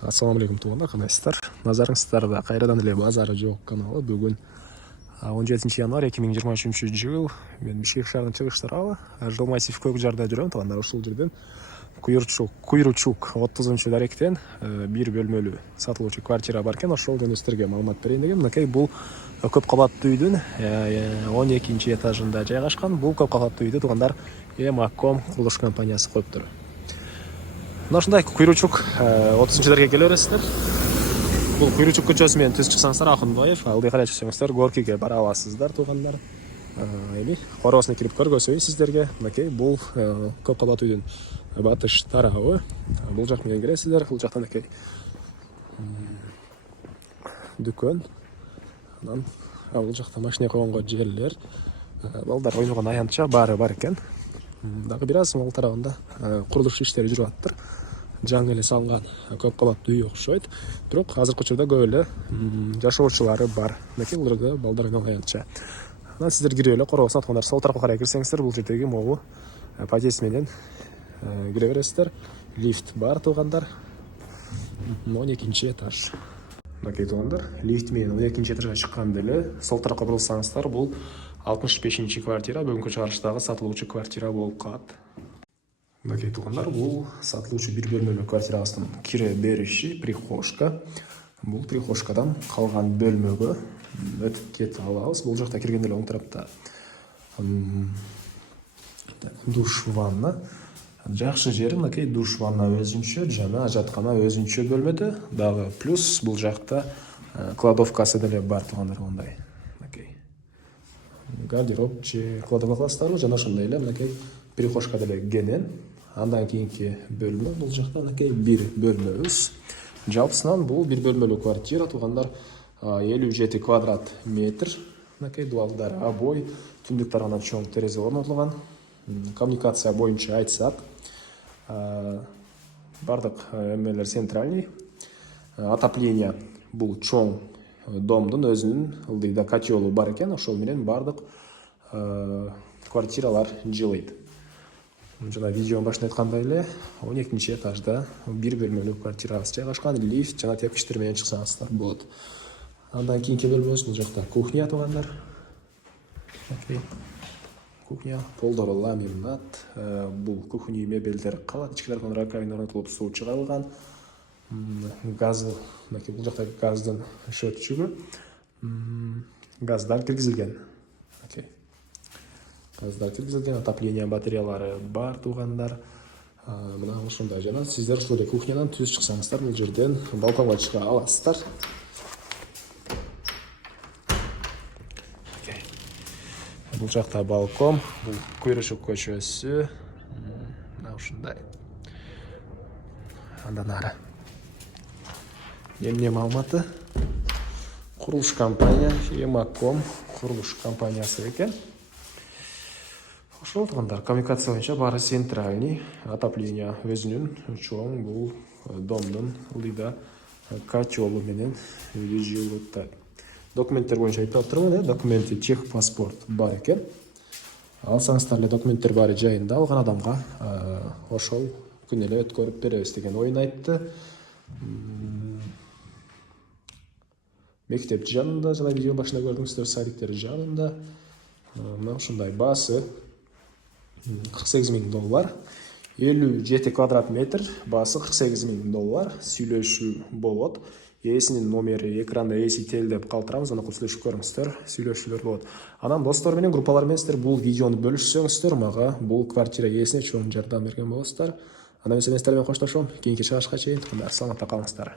Ассаламу алейкум туугандар, кандайсыздар? Назарыңыздарда кайрадан эле базары жок каналы. Бүгүн 17 январь 2023 жыл. Мен Бишкек шаарынын чыгыштарабы. Жыл массив көк жарда жүрөм туугандар. Ушул жерден Куйручук 30-даректен бир бөлмөлүү сатылуучу квартира бар экен. Ошол жөнүндө сиздерге маалымат берейин дегем. Мынакей бул көп кабаттуу үйдүн 12 этажында жайгашкан. Бул көп кабаттуу үйдү туугандар Макком курулуш компаниясы коюптур. Мына ушундай Куйручук 30-дарекке келе бересиздер. Бул Куйручук көчөсү менен түз чыксаңыздар Акынбаев, алдыга карай чыксаңыздар Горкийге бара аласыздар туугандар. Эми короосуна кирип көргөзөйүн сиздерге. Мынакей бул көп кабаттуу үйдүн батыш тарабы. Бул жак менен киресиздер. Бул жактан экей дүкөн. Анан бул жакта машина койгонго жерлер, балдар ойногон аянтча баары бар экен. Дагы бир аз могул тарабында курулуш иштери жүрүп атыптыр. Жаңы эле салган көп кабаттуу үй окшойт. Бирок азыркы учурда көп эле жашоочулары бар. Мынакей бул жерде балдар ойногон аянтча. Анан сиздер кирип эле короосуна аткандар сол тарапка карай кирсеңиздер, бул жердеги могу подъезд менен кире бересиздер. Лифт бар туугандар. 12 этаж. Мынакей туугандар, лифт менен 12 этажга чыкканда эле сол тарапка бурулсаңыздар, бул 65 квартира, бүгүнкү чыгарыштагы сатылуучу квартира болуп калат. Мынакей туугандар, бул сатылуучу бир бөлмөлүү квартирабыздын кире бериши, прихожка. Бул прихожкадан калган бөлмөгө өтүп кетип алабыз. Бул жакта киргенде эле оң тарапта душ, ванна. Жакшы жери мынакей душ, ванна өзүнчө, жана жаткана өзүнчө бөлмөдө. Дагы плюс бул жакта кладовкасы деле бар туугандар, мындай. Мынакей гардероб же кладовка кыласыздарбы, жана ошондой эле мынакей прихожка деле кенен. Андан кийинки бөлмө бул жакта мынакей бир бөлмөбүз. Жалпысынан бул бир бөлмөлүү квартира туугандар 57 квадрат метр. Мынакей дуалдар, обой, түндүк тарабынан чоң терезе орнотулган. Коммуникация боюнча айтсак, бардык эмелер центральный. Отопление бул чоң домдун өзүнүн ылдыйда котелу бар экен, ошол менен бардык квартиралар жылыйт. Жана видеонун башында айткандай эле 12 этажда бир бөлмөлүү квартирабыз жайгашкан. Лифт жана тепкичтер менен чыксаңыздар болот. Андан кийинки бөлмөбүз бул жакта кухня туугандар. Кухня, полдору ламинат, бул кухня мебелдер калат, ички тарапынан раковина орнотулуп, суу чыгарылган. Газ, мынакей бул жакта газдын счетчиги, газдар киргизилген. Газдар киргизилген, отопление батареялары бар туугандар. Мына ушундай. Жана сиздер ушул кухнядан түз чыксаңыздар, бул жерден балконго чыга аласыздар. Бул жакта балкон, бул Куйручук көчөсү. Мына ушундай. Андан ары эмне маалыматы? Курулуш компания, Макком курулуш компаниясы экен. Ошол туугандар, коммуникация боюнча баары центральный, отопление өзүнүн чоң бул домдун ылдыйда котелу менен жылытат. Документтер боюнча айтып атырмын, документи техпаспорт бар экен. Алсаңыздар эле документтер баары жайында, алган адамга ошол күн эле өткөрүп беребиз деген оюн айтты. Мектеп жанында, жана видео башында көрдүңүздөр, садиктер жанында. Мына ушундай баасы $48,000. 57 квадрат метр, баасы $48,000. Сүйлөшүү болот. Ээсинин номери экранда ээси телдеп калтырабыз, аны сүйлөшүп көрүңүздөр, сүйлөшүүлөр болот. Анан достор менен, группалар менен сиздер бул видеону бөлүшсөңүздөр, мага бул квартира ээсине чоң жардам берген болосуздар. Анан эмес менен коштошом. Кийинки чыгышка чейин саламатта калыңыздар.